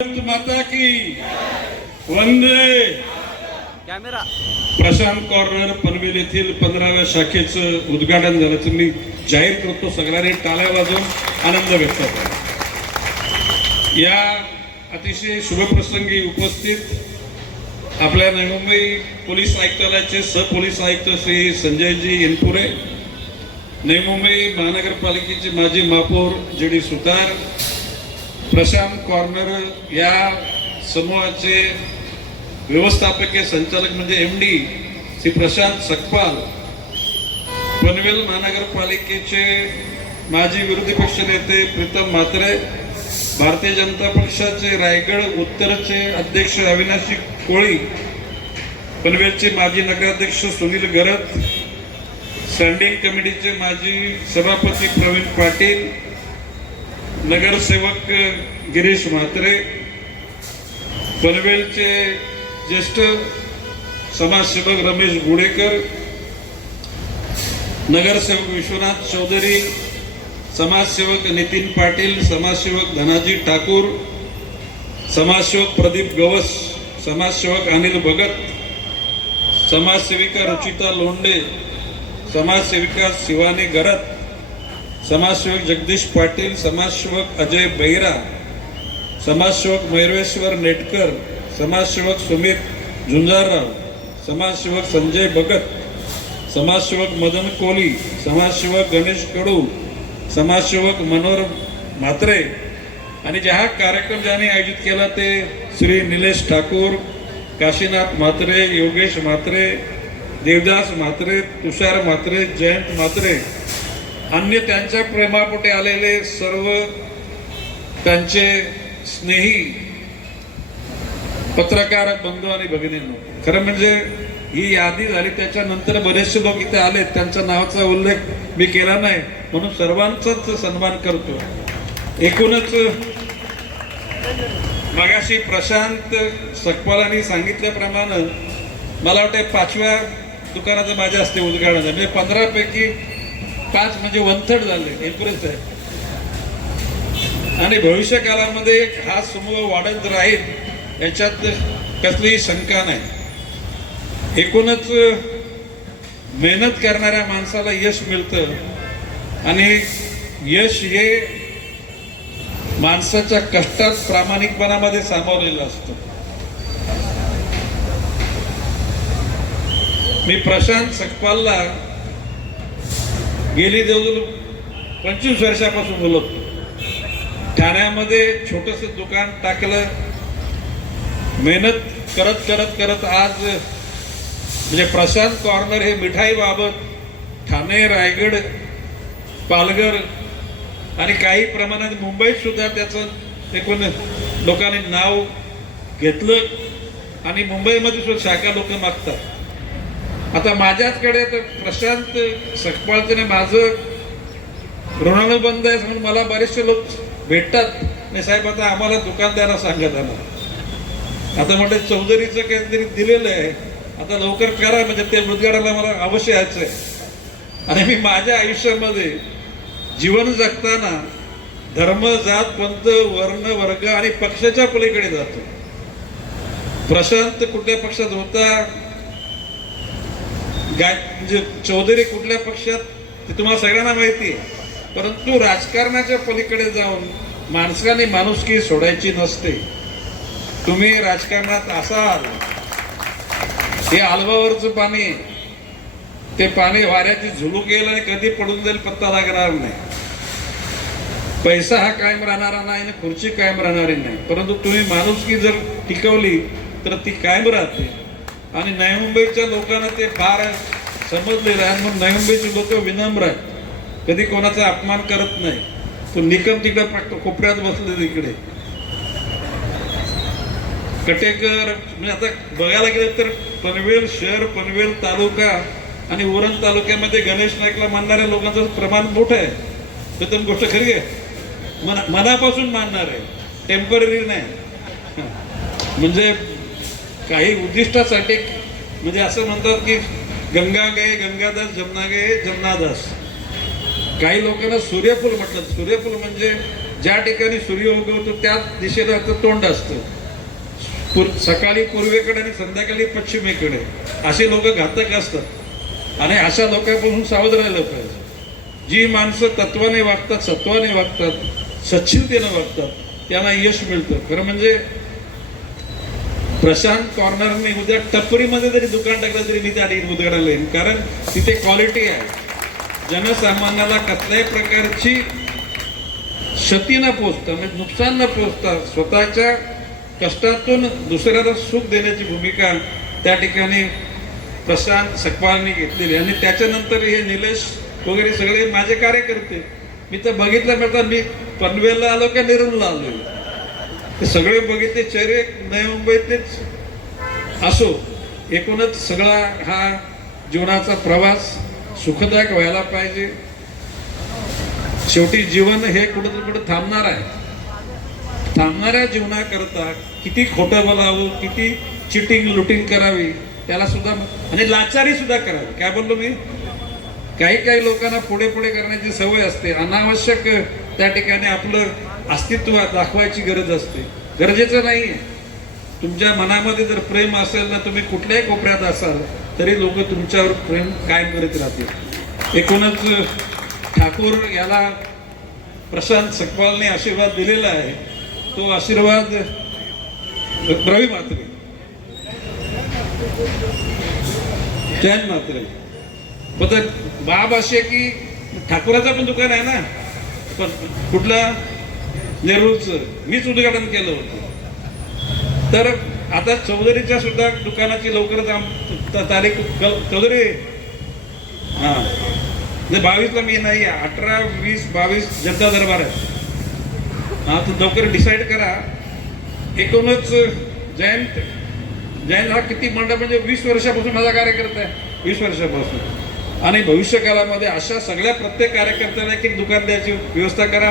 माता की वंदे. कॅमेरा. प्रशांत कॉर्नर पनवेल येथील पंधराव्या शाखेचं उद्घाटन झाल्याचं मी जाहीर करतो सगळ्यांनी टाळ्या वाजवून आनंद व्यक्त करतो या अतिशय शुभप्रसंगी उपस्थित आपल्या नवी मुंबई पोलीस आयुक्तालयाचे सहपोलीस आयुक्त श्री संजयजी एनपुरे नवी मुंबई महानगरपालिकेचे माजी महापौर जे डी सुतार प्रशांत कॉर्नर या समूहाचे व्यवस्थापकीय संचालक म्हणजे एम डी श्री प्रशांत सकपाल. पनवेल महानगरपालिकेचे माजी विरोधी पक्ष नेते प्रीतम म्हात्रे भारतीय जनता पक्षाचे रायगड उत्तरचे अध्यक्ष अविनाशी कोळी पनवेलचे माजी नगराध्यक्ष सुनील गरत स्टँडिंग कमिटीचे माजी सभापती प्रवीण पाटील नगरसेवक गिरीश म्हात्रे पनवेलचे ज्येष्ठ समाजसेवक रमेश गुडेकर नगरसेवक विश्वनाथ चौधरी समाजसेवक नितीन पाटील समाजसेवक धनाजी ठाकूर समाजसेवक प्रदीप गवस समाजसेवक अनिल भगत समाजसेविका रुचिता लोंडे समाजसेविका शिवानी गरत समाजसेवक जगदीश पाटील समाजसेवक अजय बैरा समाजसेवक मयुरेश्वर नेटकर समाजसेवक सुमित झुंजारराव समाजसेवक संजय भगत समाजसेवक मदन कोली समाजसेवक गणेश कडू समाजसेवक मनोहर म्हात्रे आणि जे हा कार्यक्रम ज्याने आयोजित केला ते श्री निलेश ठाकूर काशीनाथ म्हात्रे योगेश म्हात्रे देवदास म्हात्रे तुषार म्हात्रे जयंत म्हात्रे अन्य त्यांच्या प्रेमापोटे आलेले सर्व त्यांचे स्नेही पत्रकार बंधू आणि भगिनींनो खरं म्हणजे ही यादी झाली त्याच्यानंतर बरेचसे लोक इथे आले त्यांच्या नावाचा उल्लेख मी केला नाही म्हणून सर्वांचाच सन्मान करतो. एकूणच मगाशी प्रशांत सकपालांनी सांगितल्याप्रमाणे मला वाटते पाचव्या दुकानाचं माझ्या हस्ते उद्घाटन म्हणजे पंधरापैकी पाच म्हणजे वन थर्ड झाले इम्प्रेस आहे. आणि भविष्य काळामध्ये हा समूह वाढत राहील याच्यात कसलीही शंका नाही. एकूणच मेहनत करणाऱ्या माणसाला यश मिळतं. आणि यश हे माणसाच्या कष्टात प्रामाणिकपणामध्ये सामावलेलं असतं. मी प्रशांत सकपालला गेली जवळजवळ पंचवीस वर्षापासून बोलतो ठाण्यामध्ये छोटस दुकान टाकलं. मेहनत करत करत करत आज म्हणजे प्रशांत कॉर्नर हे मिठाई बाबत ठाणे रायगड पालघर आणि काही प्रमाणात मुंबईत सुद्धा त्याचं एकूण लोकांनी नाव घेतलं. आणि मुंबईमध्ये सुद्धा शाखा लोक मागतात. आता माझ्याचकडे तर प्रशांत सकपाळतेने माझं ऋणानुबंध आहे म्हणून मला बरेचसे लोक भेटतात. नाही साहेब आता आम्हाला दुकानदारा सांगत आला. आता म्हणजे चौधरीचं काहीतरी दिलेलं आहे. आता लवकर करा म्हणजे ते उद्घाटनाला मला अवश्य यायचं आहे. आणि मी माझ्या आयुष्यामध्ये जीवन जगताना धर्म जात पंथ वर्ण वर्ग आणि पक्षाच्या पलीकडे जातो. प्रशांत कुठल्या पक्षात होता? गाय म्हणजे चौधरी कुठल्या पक्षात ते तुम्हाला सगळ्यांना माहिती आहे. परंतु राजकारणाच्या पलीकडे जाऊन माणसाने माणुसकी सोडायची नसते. तुम्ही राजकारणात असाल. हे आलवावरचं पाणी ते पाणी वाऱ्याची झुलूक येईल आणि कधी पडून जाईल पत्ता लागणार नाही. पैसा हा कायम राहणारा नाही आणि खुर्ची कायम राहणारी नाही. परंतु तुम्ही माणुसकी जर टिकवली तर ती कायम राहते. आणि नवी मुंबईच्या लोकांना ते फार समजलेलं आहे. म्हणून नवी मुंबईची लोक विनम्र आहेत. कधी कोणाचा अपमान करत नाही. तो निकम तिकडे प्रक- कोपऱ्यात बसले तिकडे कटेकर म्हणजे आता बघायला गेलं तर पनवेल शहर पनवेल तालुका आणि उरण तालुक्यामध्ये गणेश नाईकला मानणाऱ्या लोकांचं प्रमाण मोठं आहे. प्रथम गोष्ट खरी आहे. मना मनापासून मानणार आहे. टेंपररी नाही. म्हणजे काही उद्दिष्टासाठी म्हणजे असं म्हणतात की गंगा गे गंगादास जमना गे जमनादास काही लोकांना सूर्यफूल म्हटलं. सूर्यफूल म्हणजे ज्या ठिकाणी सूर्य उगवतो त्याच दिशेला त्याचं तोंड असतं. सकाळी पूर्वेकडे आणि संध्याकाळी पश्चिमेकडे. असे लोक घातक असतात. आणि अशा लोकांपासून सावध राहिलं पाहिजे. जी माणसं तत्वाने वागतात सत्वाने वागतात सच्छिवतेनं वागतात त्यांना यश मिळतं. खरं म्हणजे प्रशांत कॉर्नरने उद्या टपरीमध्ये जरी दुकान टाकलं तरी मी त्या ठिकाणी उद्घाटन येईन कारण तिथे क्वालिटी आहे. जनसामान्याला कसल्याही प्रकारची क्षती न पोचता म्हणजे नुकसान न पोचता स्वतःच्या कष्टातून दुसऱ्याला सुख देण्याची भूमिका त्या ठिकाणी प्रशांत सकपालने घेतलेली आणि त्याच्यानंतर हे निलेश वगैरे सगळे माझे कार्यकर्ते मी तर बघितलं म्हणतात मी पनवेलला आलो का नेरूरला आलो? ते सगळे बघितले चेहरे नवी मुंबईतलेच असो. एकूणच सगळा हा जीवनाचा प्रवास सुखदायक व्हायला पाहिजे. शेवटी जीवन हे कुठं कुठं थांबणार आहे. थांबणाऱ्या जीवनाकरता किती खोटं बोलावं किती चिटिंग लुटिंग करावी त्याला सुद्धा आणि लाचारी सुद्धा करावी. काय बोललो मी? काही काही लोकांना पुढे पुढे करण्याची सवय असते. अनावश्यक त्या ठिकाणी आपलं अस्तित्व दाखवायची गरज असते. गरजेचं नाही तुमच्या मनामध्ये जर प्रेम असेल ना तुम्ही कुठल्याही कोपऱ्यात असाल तरी लोक तुमच्यावर प्रेम कायम करीत राहतील. एकूणच ठाकूर याला प्रशांत सकपालने आशीर्वाद दिलेला आहे. तो आशीर्वाद रवी मात्रे. जयंत मात्रे. पण बाब अशी आहे की ठाकूराचं पण दुकान आहे ना. पण कुठला नेहरूचं. मीच उद्घाटन केलं होतं. तर आता चौधरीच्या सुद्धा दुकानाची लवकरच आम त- तारीख चौधरी. हां. नाही बावीसला मी नाही अठरा वीस बावीस जनता दरबार आहे. हां तर लवकर डिसाईड करा. एकूणच जयंत जयंत हा किती मंडळ म्हणजे वीस वर्षापासून माझा कार्यकर्ता आहे. वीस वर्षापासून. आणि भविष्यकालामध्ये अशा सगळ्या प्रत्येक कार्यकर्त्याला एक एक दुकान द्यायची व्यवस्था करा.